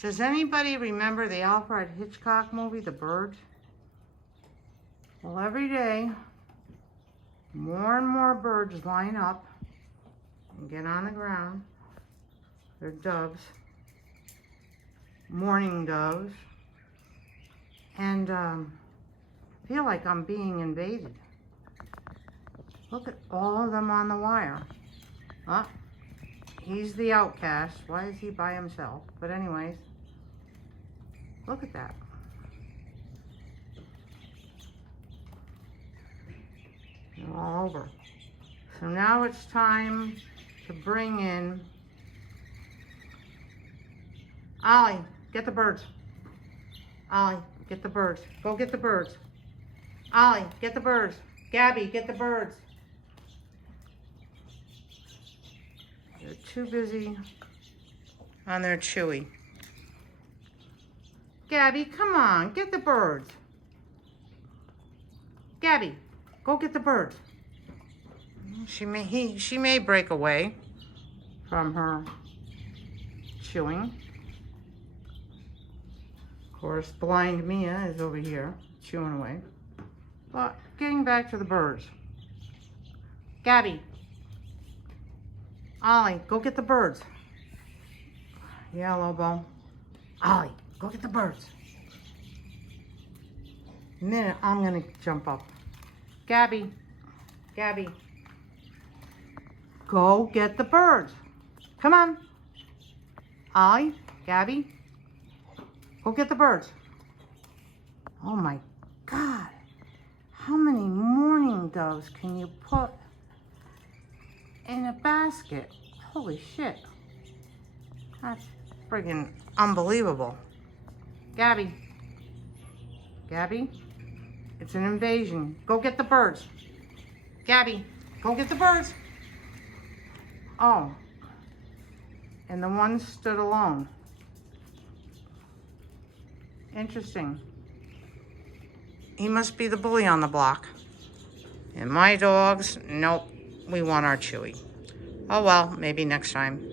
Does anybody remember the Alfred Hitchcock movie, The Birds? Well, every day, more and more birds line up and get on the ground. They're doves, mourning doves, and I feel like I'm being invaded. Look at all of them on the wire. He's the outcast. Why is he by himself? But anyways, look at that. They're all over. So now it's time to bring in Ollie. Get the birds. Ollie, get the birds. Go get the birds. Ollie, get the birds. Gabby, get the birds. They're too busy on their chewy. Gabby, come on, get the birds. Gabby, go get the birds. She may break away from her chewing. Of course, blind Mia is over here chewing away. But getting back to the birds. Gabby, Ollie, go get the birds. Yeah, Lobo. Ollie, go get the birds. In a minute, I'm gonna jump up. Gabby, go get the birds. Come on. Ollie, Gabby, go get the birds. Oh my God. How many mourning doves can you put in a basket? Holy shit. That's friggin' unbelievable. Gabby, it's an invasion. Go get the birds. Gabby, go get the birds. Oh, and the one stood alone. Interesting. He must be the bully on the block. And my dogs, nope, we want our Chewy. Oh well, maybe next time.